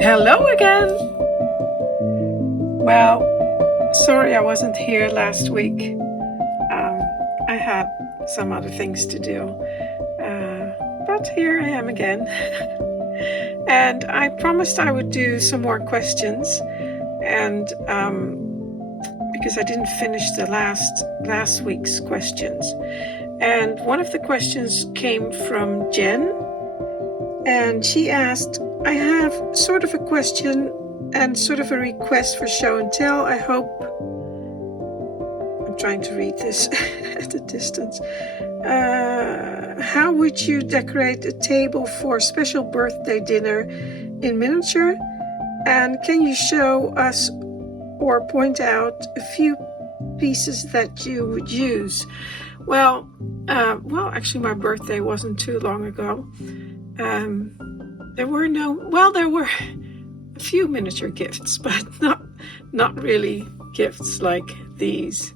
Hello again! Well, sorry I wasn't here last week. I had some other things to do. But here I am again. And I promised I would do some more questions. And because I didn't finish the last week's questions. And one of the questions came from Jen. And she asked, I have sort of a question and sort of a request for show and tell. I hope, I'm trying to read this at a distance. How would you decorate a table for a special birthday dinner in miniature? And can you show us or point out a few pieces that you would use? Well, actually my birthday wasn't too long ago. There were a few miniature gifts, but not really gifts like these.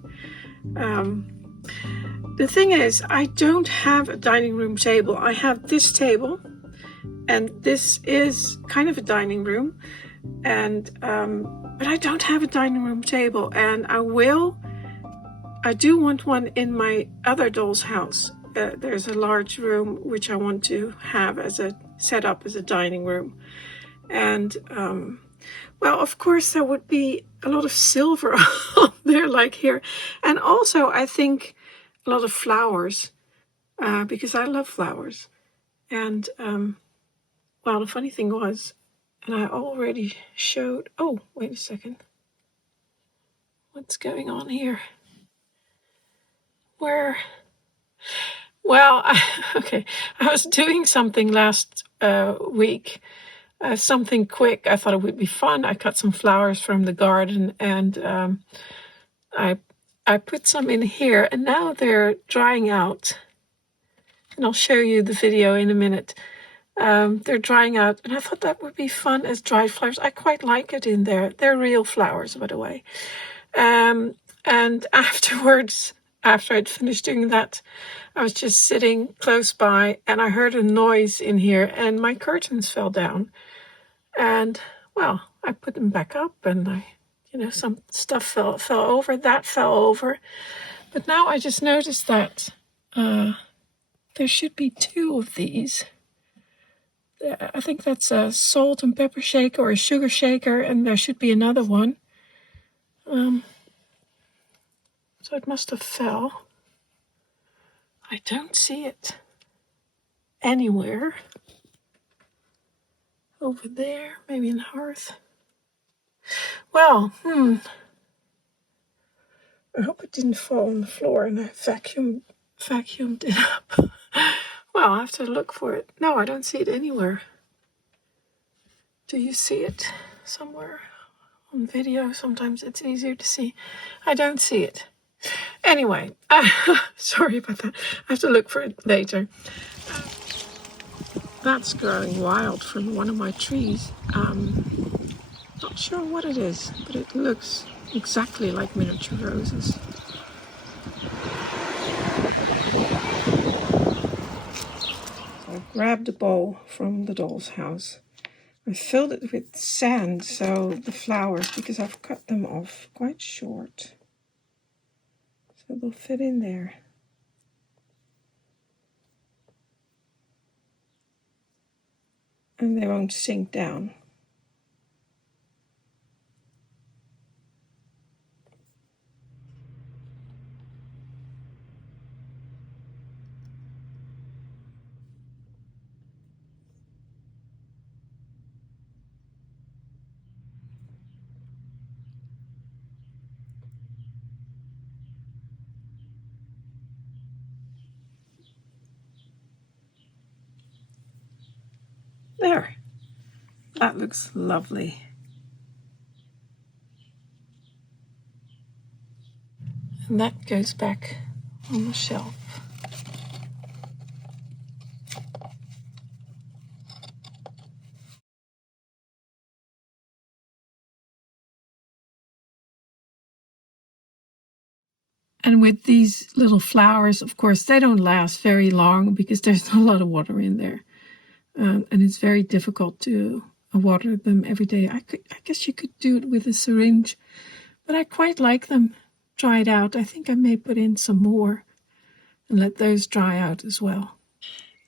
The thing is, I don't have a dining room table. I have this table, and this is kind of a dining room, and but I don't have a dining room table, and I do want one in my other doll's house. There's a large room which I want to have set up as a dining room. And, of course there would be a lot of silver on there like here. And also I think a lot of flowers, because I love flowers. And, the funny thing was, and I already showed, oh, wait a second. What's going on here? Okay. I was doing something last week, something quick. I thought it would be fun. I cut some flowers from the garden, and I put some in here, and now they're drying out. And I'll show you the video in a minute. They're drying out, and I thought that would be fun as dried flowers. I quite like it in there. They're real flowers, by the way. And afterwards, after I'd finished doing that, I was just sitting close by, and I heard a noise in here, and my curtains fell down. And, I put them back up, and some stuff fell over. That fell over. But now I just noticed that there should be two of these. I think that's a salt and pepper shaker or a sugar shaker, and there should be another one. So it must have fell. I don't see it anywhere. Over there, maybe in the hearth. I hope it didn't fall on the floor and I vacuumed it up. I have to look for it. No, I don't see it anywhere. Do you see it somewhere on video? Sometimes it's easier to see. I don't see it. Anyway, sorry about that. I have to look for it later. That's growing wild from one of my trees. Not sure what it is, but it looks exactly like miniature roses. So I grabbed a bowl from the doll's house. I filled it with sand, so the flowers, because I've cut them off quite short. So they'll fit in there. And they won't sink down. There. That looks lovely. And that goes back on the shelf. And with these little flowers, of course, they don't last very long because there's not a lot of water in there. And it's very difficult to water them every day. I guess you could do it with a syringe, but I quite like them dried out. I think I may put in some more and let those dry out as well.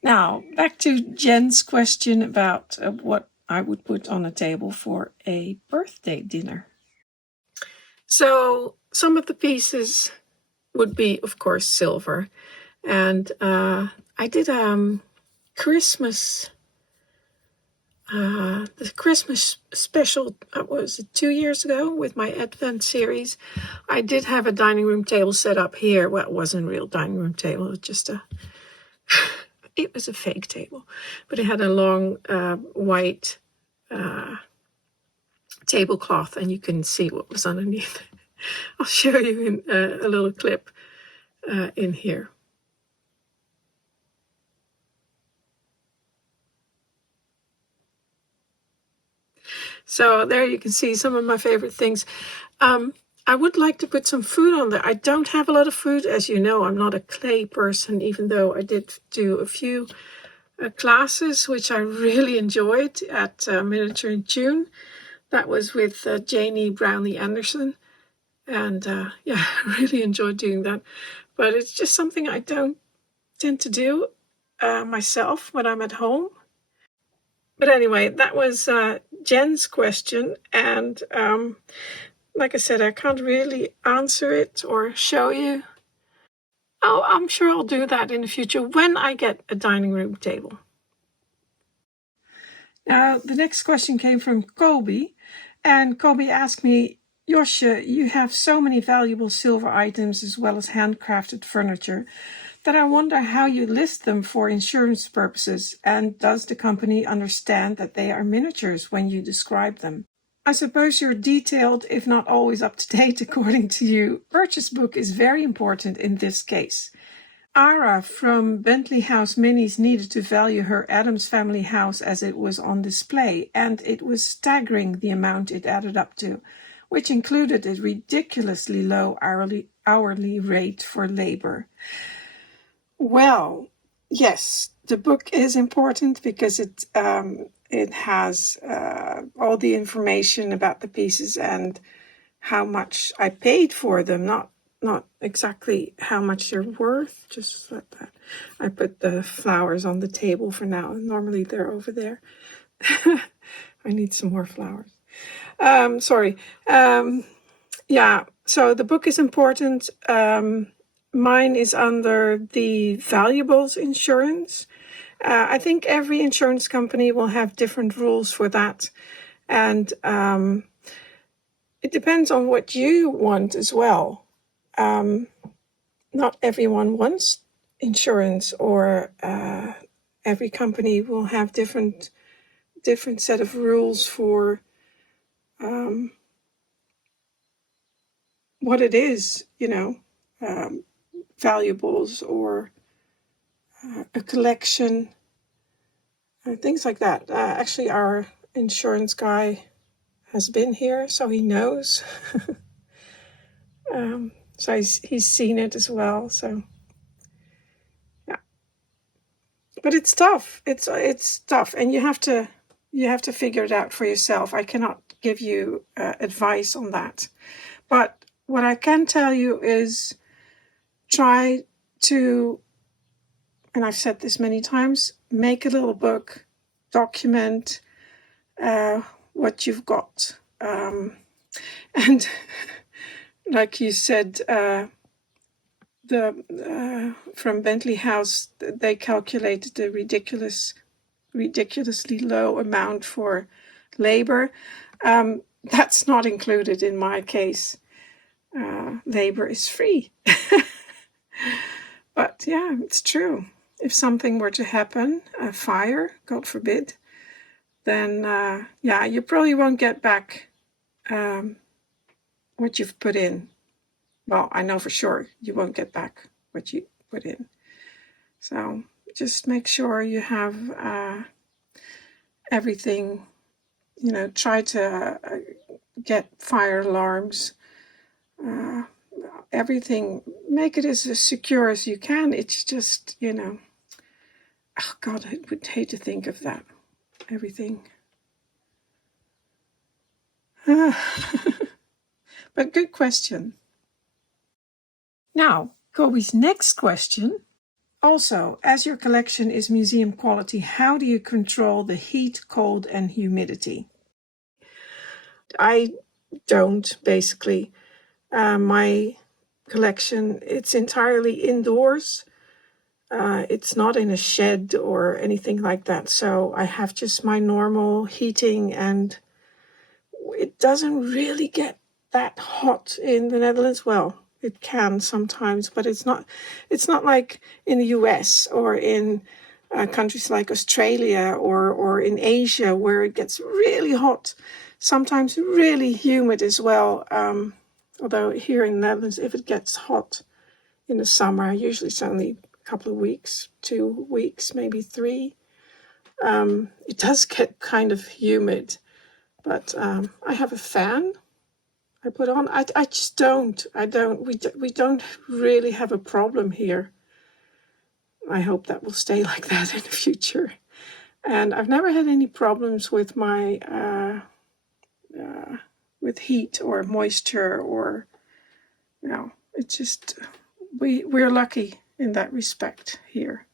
Now, back to Jen's question about what I would put on a table for a birthday dinner. So some of the pieces would be, of course, silver. And I did Christmas, the Christmas special, was it 2 years ago with my Advent series. I did have a dining room table set up here. Well, it wasn't a real dining room table. It was just it was a fake table. But it had a long white tablecloth, and you can see what was underneath. I'll show you in a little clip in here. So there you can see some of my favorite things. I would like to put some food on there. I don't have a lot of food. As you know, I'm not a clay person, even though I did do a few classes, which I really enjoyed at Miniature in June. That was with Janie Brownlee Anderson. And yeah, I really enjoyed doing that. But it's just something I don't tend to do myself when I'm at home. But anyway, that was Jen's question. And like I said, I can't really answer it or show you. Oh, I'm sure I'll do that in the future when I get a dining room table. Now, the next question came from Colby. And Colby asked me, Josje, you have so many valuable silver items as well as handcrafted furniture that I wonder how you list them for insurance purposes, and does the company understand that they are miniatures when you describe them? I suppose your detailed, if not always up to date according to you, purchase book is very important in this case. Ara from Bentley House Minis needed to value her Addams Family house as it was on display, and it was staggering the amount it added up to, which included a ridiculously low hourly rate for labor. Well, yes, the book is important because it has all the information about the pieces and how much I paid for them, not exactly how much they're worth, just like that. I put the flowers on the table for now. Normally they're over there. I need some more flowers. Sorry. Yeah, so the book is important. Mine is under the valuables insurance. I think every insurance company will have different rules for that. And it depends on what you want as well. Not everyone wants insurance, or every company will have different set of rules for what it is, valuables or a collection, things like that. Actually, our insurance guy has been here, so he knows. So he's seen it as well. So yeah, but it's tough. It's tough, and you have to figure it out for yourself. I cannot give you advice on that. But what I can tell you is try to, and I've said this many times, make a little book, document what you've got. And like you said, from Bentley House, they calculated the ridiculously low amount for labor. That's not included in my case. Labor is free. But yeah, it's true. If something were to happen, a fire, God forbid, then yeah, you probably won't get back what you've put in. Well, I know for sure you won't get back what you put in. So just make sure you have everything, try to get fire alarms, everything, make it as secure as you can. It's just, oh God, I would hate to think of that. Everything. But good question. Now, Kobe's next question. Also, as your collection is museum quality, how do you control the heat, cold, and humidity? I don't, basically. My collection, it's entirely indoors. It's not in a shed or anything like that. So I have just my normal heating, and it doesn't really get that hot in the Netherlands. Well, it can sometimes, but it's not like in the US or in countries like Australia or in Asia, where it gets really hot, sometimes really humid as well. Although here in the Netherlands, if it gets hot in the summer, usually it's only a couple of weeks, 2 weeks, maybe 3. It does get kind of humid, but I have a fan I put on. I just don't. We don't really have a problem here. I hope that will stay like that in the future. And I've never had any problems with my with heat or moisture, or it's just we're lucky in that respect here.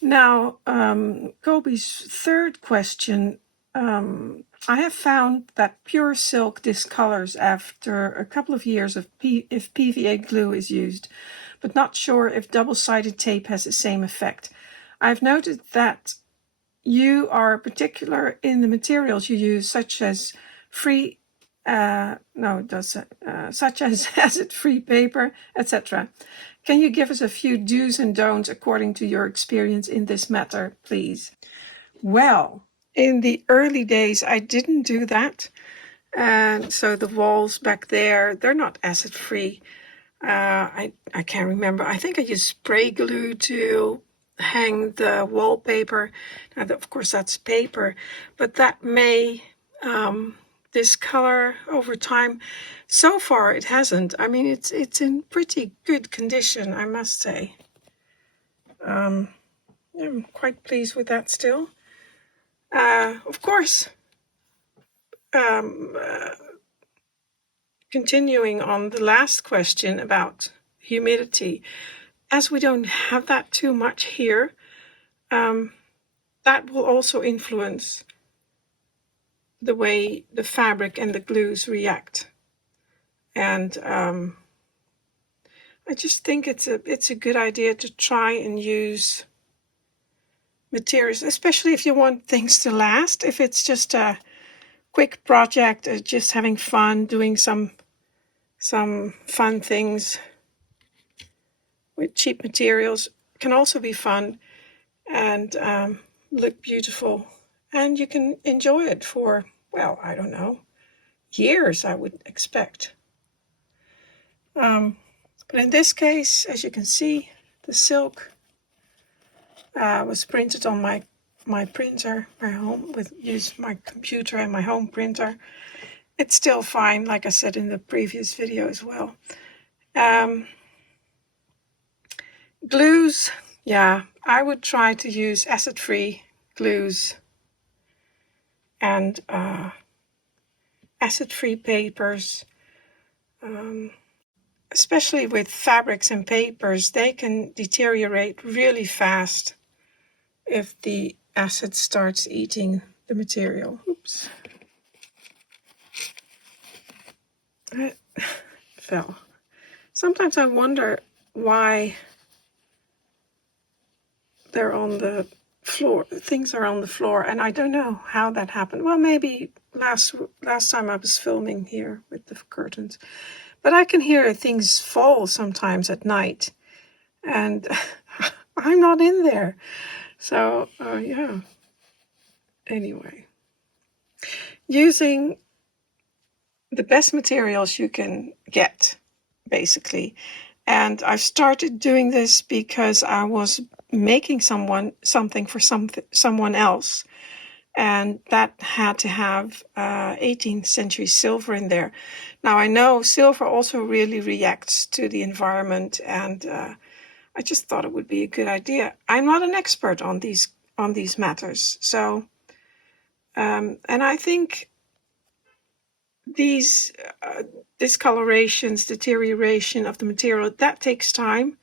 Now, Kobe's third question. I have found that pure silk discolors after a couple of years if PVA glue is used, but not sure if double-sided tape has the same effect. I've noted that you are particular in the materials you use, such as acid-free paper, etc. Can you give us a few do's and don'ts according to your experience in this matter, please? Well, in the early days, I didn't do that. And so the walls back there, they're not acid-free. I can't remember. I think I used spray glue to hang the wallpaper. Now, of course, that's paper, but that may discolor over time. So far, it hasn't. I mean, it's in pretty good condition, I must say. I'm quite pleased with that still. Of course, continuing on the last question about humidity, as we don't have that too much here, that will also influence the way the fabric and the glues react. And I just think it's a good idea to try and use materials, especially if you want things to last. If it's just a quick project, just having fun, doing some fun things with cheap materials, can also be fun and look beautiful. And you can enjoy it for, well, I don't know, years, I would expect. But in this case, as you can see, the silk was printed on my printer, use my computer and my home printer. It's still fine, like I said in the previous video as well. Glues, yeah, I would try to use acid-free glues and acid-free papers. Especially with fabrics and papers, they can deteriorate really fast if the acid starts eating the material. Oops. It fell. Sometimes I wonder why they're on the floor. Things are on the floor, and I don't know how that happened. Well, maybe last time I was filming here with the curtains. But I can hear things fall sometimes at night, and I'm not in there. So, yeah. Anyway, using the best materials you can get, basically. And I've started doing this because I was making something for someone else, and that had to have 18th century silver in there. Now, I know silver also really reacts to the environment, and I just thought it would be a good idea. I'm not an expert on these matters, so And I think these discolorations, deterioration of the material, that takes time.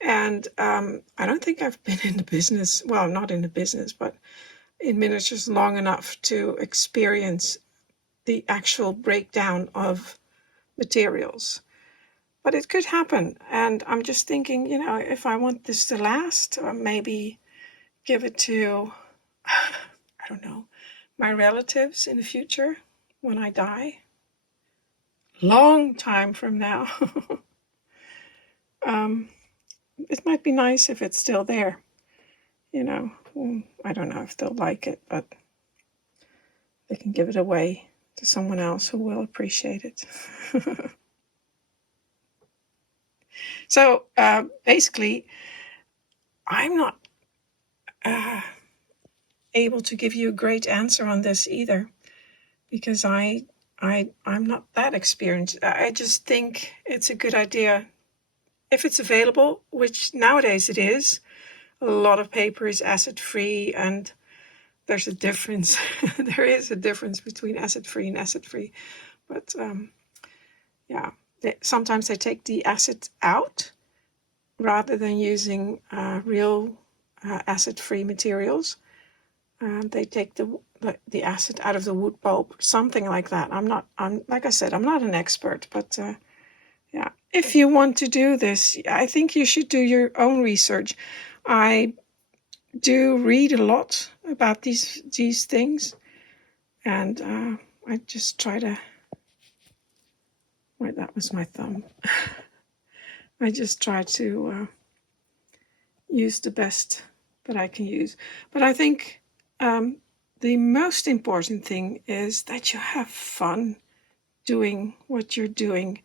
And I don't think I've been in the business, well, not in the business, but in miniatures long enough to experience the actual breakdown of materials. But it could happen. And I'm just thinking, if I want this to last, maybe give it to, I don't know, my relatives in the future when I die. Long time from now. It might be nice if it's still there. I don't know if they'll like it, but they can give it away to someone else who will appreciate it. So basically, I'm not able to give you a great answer on this either, because I'm not that experienced. I just think it's a good idea if it's available, which nowadays it is. A lot of paper is acid-free, and there's a difference. There is a difference between acid-free and acid-free. But sometimes they take the acid out rather than using real acid-free materials. They take the acid out of the wood pulp, something like that. Like I said, I'm not an expert, but if you want to do this, I think you should do your own research. I do read a lot about these things, and I just try to. Wait, that was my thumb. I just try to use the best that I can use. But I think the most important thing is that you have fun doing what you're doing.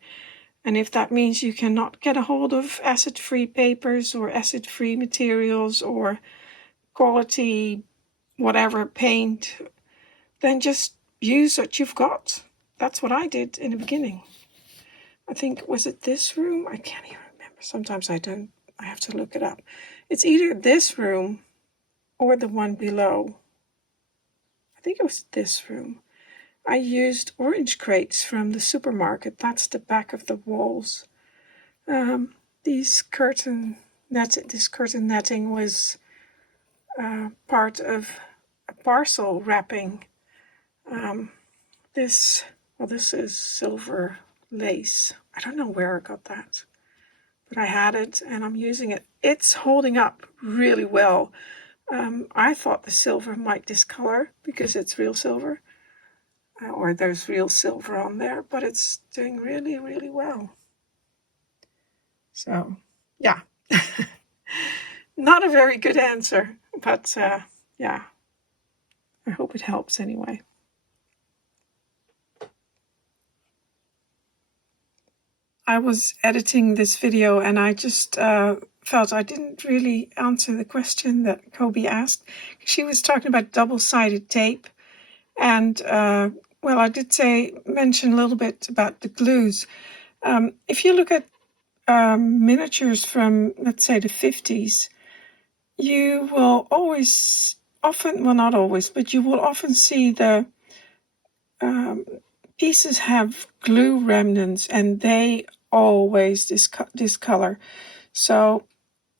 And if that means you cannot get a hold of acid-free papers or acid-free materials or quality whatever paint, then just use what you've got. That's what I did in the beginning. I think, was it this room? I can't even remember. Sometimes I don't. I have to look it up. It's either this room or the one below. I think it was this room. I used orange crates from the supermarket. That's the back of the walls. This curtain netting was part of a parcel wrapping. This is silver lace. I don't know where I got that, but I had it and I'm using it. It's holding up really well. I thought the silver might discolor because it's real silver, or there's real silver on there, but it's doing really, really well. So, yeah. Not a very good answer, but yeah, I hope it helps anyway. I was editing this video and I just felt I didn't really answer the question that Kobe asked. She was talking about double-sided tape, and I did mention a little bit about the glues. If you look at miniatures from, let's say, the 50s, you will not always, but you will often see the pieces have glue remnants, and they always discolor. So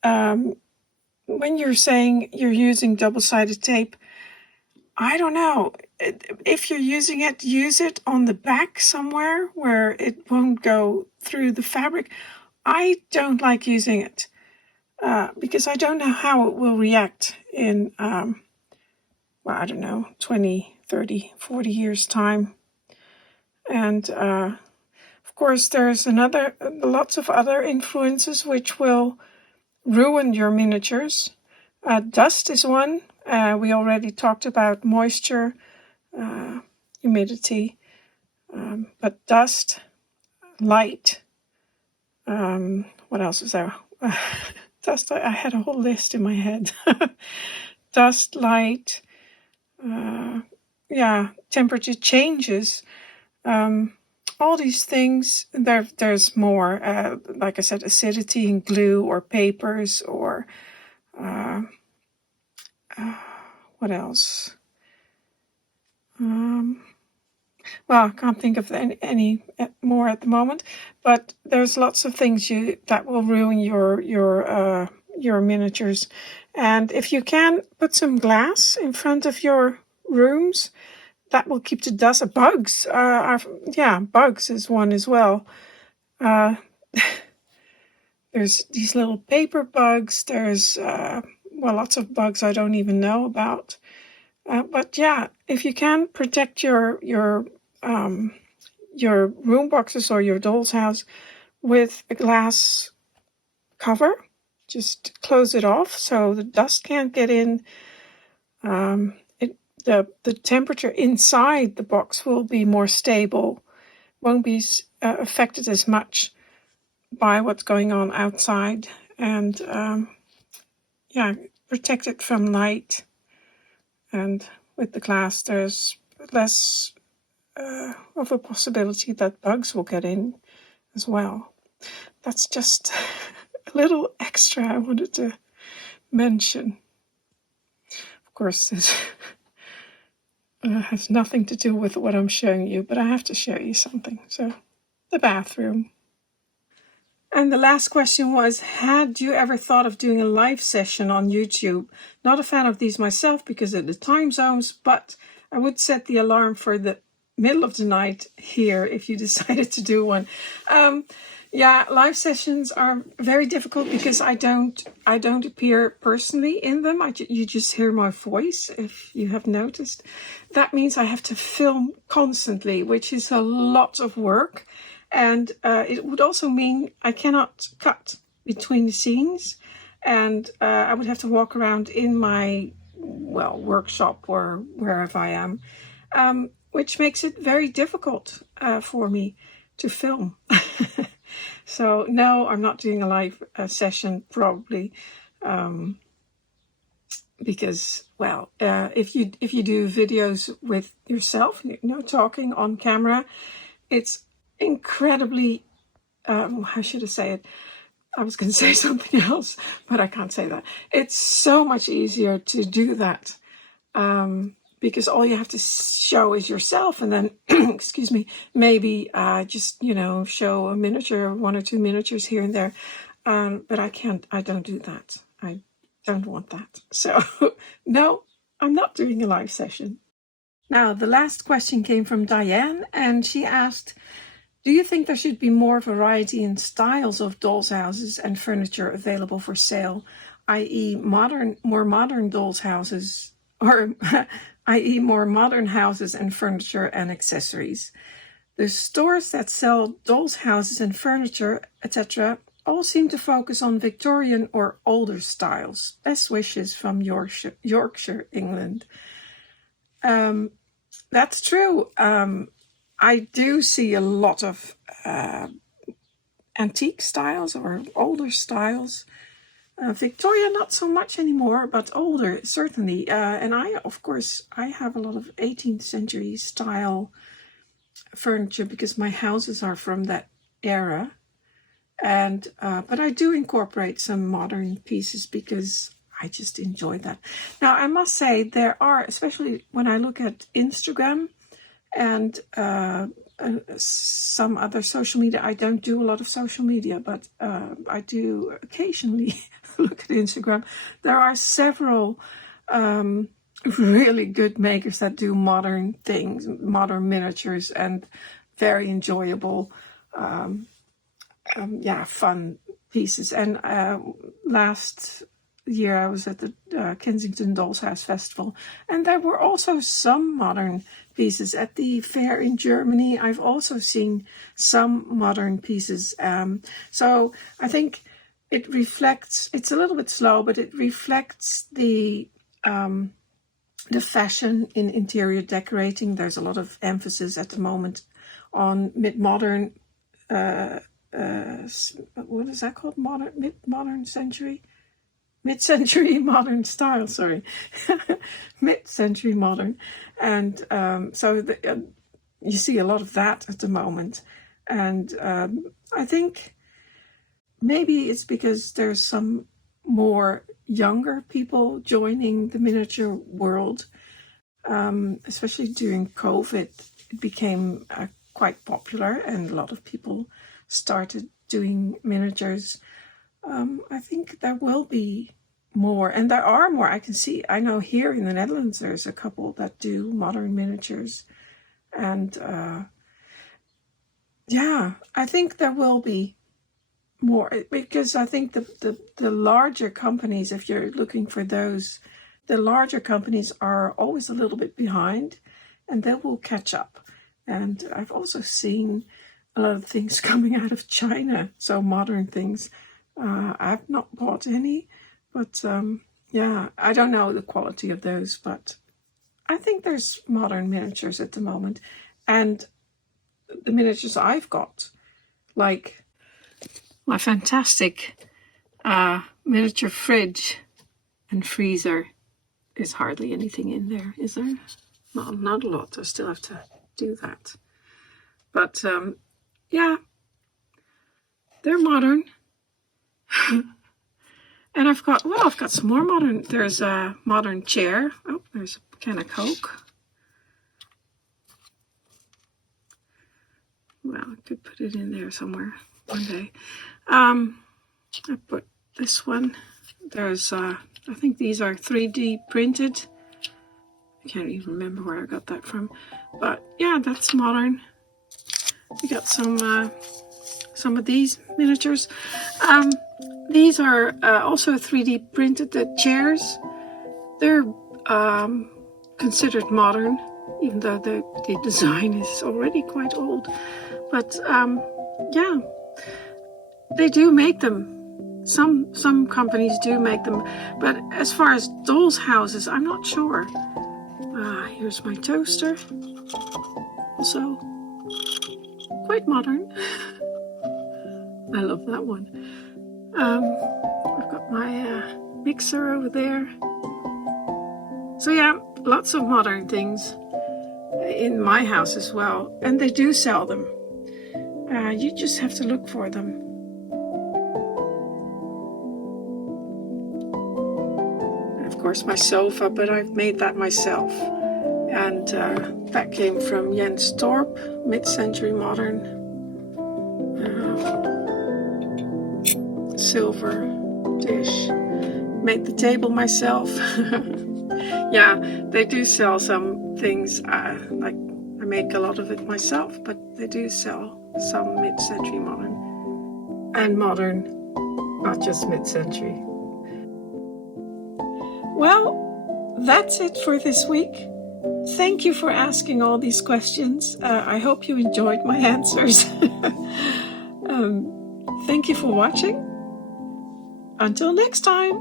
when you're saying you're using double-sided tape, I don't know. If you're using it, use it on the back somewhere where it won't go through the fabric. I don't like using it because I don't know how it will react in, 20, 30, 40 years' time. And of course, there's lots of other influences which will ruin your miniatures. Dust is one. We already talked about moisture, humidity, but dust, light. What else is there? Dust. I had a whole list in my head. Dust, light. Temperature changes. All these things. There's more. Like I said, acidity in glue or papers or. What else? well, I can't think of any more at the moment, but there's lots of things that will ruin your miniatures. And if you can put some glass in front of your rooms, that will keep the dust. Bugs, bugs is one as well. There's these little paper bugs. There's lots of bugs I don't even know about. But yeah, if you can protect your room boxes or your doll's house with a glass cover, just close it off so the dust can't get in. The temperature inside the box will be more stable, won't be affected as much by what's going on outside, and protect it from light. And with the glass, there's less of a possibility that bugs will get in as well. That's just a little extra I wanted to mention. Of course, this has nothing to do with what I'm showing you, but I have to show you something. So, the bathroom. And the last question was, had you ever thought of doing a live session on YouTube? Not a fan of these myself because of the time zones, but I would set the alarm for the middle of the night here if you decided to do one. Live sessions are very difficult because I don't appear personally in them. You just hear my voice, if you have noticed. That means I have to film constantly, which is a lot of work. And it would also mean I cannot cut between the scenes. And I would have to walk around in my, workshop or wherever I am, which makes it very difficult for me to film. So no, I'm not doing a live session probably, because if you do videos with yourself, talking on camera, it's incredibly how should I say it? I was going to say something else, but I can't say that. It's so much easier to do that. Because all you have to show is yourself, and then, excuse me, maybe just, show a miniature, 1 or 2 miniatures here and there. But I don't do that. I don't want that. So, no, I'm not doing a live session. Now, the last question came from Diane, and she asked, do you think there should be more variety in styles of dolls' houses and furniture available for sale, i.e. more modern dolls' houses, or i.e. more modern houses and furniture and accessories? The stores that sell dolls' houses and furniture, etc., all seem to focus on Victorian or older styles. Best wishes from Yorkshire, England. That's true. I do see a lot of antique styles or older styles. Victoria, not so much anymore, but older, certainly. And I have a lot of 18th century style furniture because my houses are from that era. And but I do incorporate some modern pieces because I just enjoy that. Now, I must say there are, especially when I look at Instagram and some other social media. I don't do a lot of social media, but I do occasionally look at Instagram. There are several really good makers that do modern things, modern miniatures, and very enjoyable, fun pieces. And last year I was at the Kensington Dolls House Festival, and there were also some modern pieces. At the fair in Germany, I've also seen some modern pieces. So I think it reflects, it's a little bit slow, but it reflects the fashion in interior decorating. There's a lot of emphasis at the moment on mid-modern, what is that called? Mid-century modern style, sorry. Mid-century modern. And so you see a lot of that at the moment. And I think maybe it's because there's some more younger people joining the miniature world, especially during COVID. it became quite popular, and a lot of people started doing miniatures. I think there will be more, and there are more. I know here in the Netherlands there's a couple that do modern miniatures, and yeah, I think there will be more, because I think the larger companies, if you're looking for those, the larger companies are always a little bit behind, and they will catch up. And I've also seen a lot of things coming out of China, so modern things. I've not bought any, but yeah, I don't know the quality of those, but I think there's modern miniatures at the moment. And the miniatures I've got, like my fantastic miniature fridge and freezer, there's hardly anything in there, is there? No, not a lot. I still have to do that. But yeah, they're modern. And I've got some more modern. There's a modern chair. Oh, there's a can of Coke. Well, I could put it in there somewhere one day. I put this one. There's, I think these are 3D printed. I can't even remember where I got that from. But yeah, that's modern. We got some of these miniatures. These are also 3D printed. The chairs, they're considered modern, even though the design is already quite old. But yeah, they do make them. Some companies do make them, but as far as dolls' houses, I'm not sure. Here's my toaster, also quite modern. I love that one. I've got my mixer over there. So yeah, lots of modern things in my house as well, and they do sell them. You just have to look for them. And of course my sofa, but I've made that myself. And that came from Jens Torp, mid-century modern. Silver dish. Made the table myself. Yeah, they do sell some things, like I make a lot of it myself, but they do sell some mid-century modern. And modern, not just mid-century. Well, that's it for this week. Thank you for asking all these questions. I hope you enjoyed my answers. Thank you for watching. Until next time.